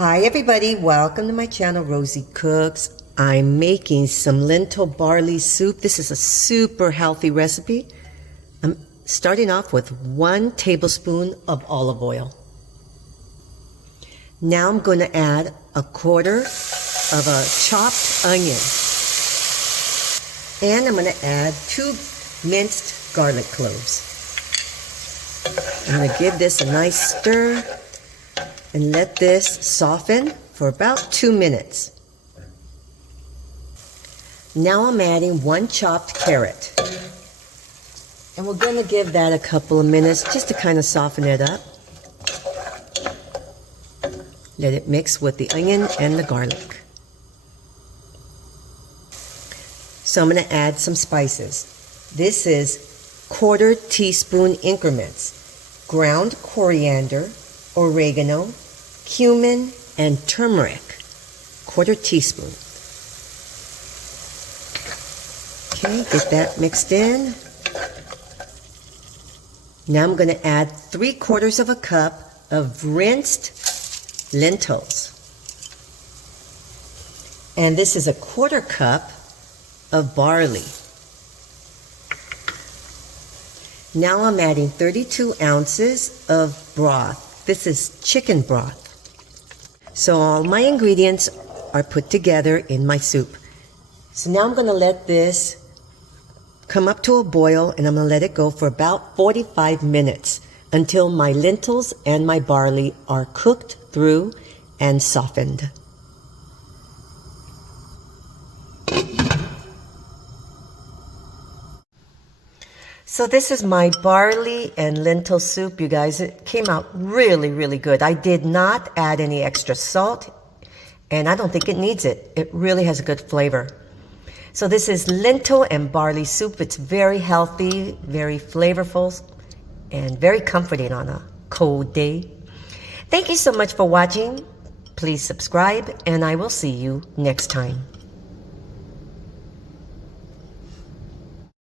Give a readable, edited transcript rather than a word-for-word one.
Hi everybody, welcome to my channel, Rosie Cooks. I'm making some lentil barley soup. This is a super healthy recipe. I'm starting off with 1 tablespoon of olive oil. Now I'm going to add 1/4 of a chopped onion. And I'm going to add 2 minced garlic cloves. I'm going to give this a nice stir and let this soften for about 2 minutes. Now I'm adding 1 chopped carrot. And we're going to give that a couple of minutes just to kind of soften it up. Let it mix with the onion and the garlic. So I'm going to add some spices. This is 1/4 teaspoon increments. Ground coriander, oregano, cumin, and turmeric. 1/4 teaspoon. Okay, get that mixed in. Now I'm going to add 3/4 cup of rinsed lentils. And this is 1/4 cup of barley. Now I'm adding 32 ounces of broth. This is chicken broth. So all my ingredients are put together in my soup. So now I'm going to let this come up to a boil, and I'm going to let it go for about 45 minutes until my lentils and my barley are cooked through and softened. So this is my barley and lentil soup, you guys. It came out really, really good. I did not add any extra salt, and I don't think it needs it. It really has a good flavor. So this is lentil and barley soup. It's very healthy, very flavorful, and very comforting on a cold day. Thank you so much for watching. Please subscribe, and I will see you next time.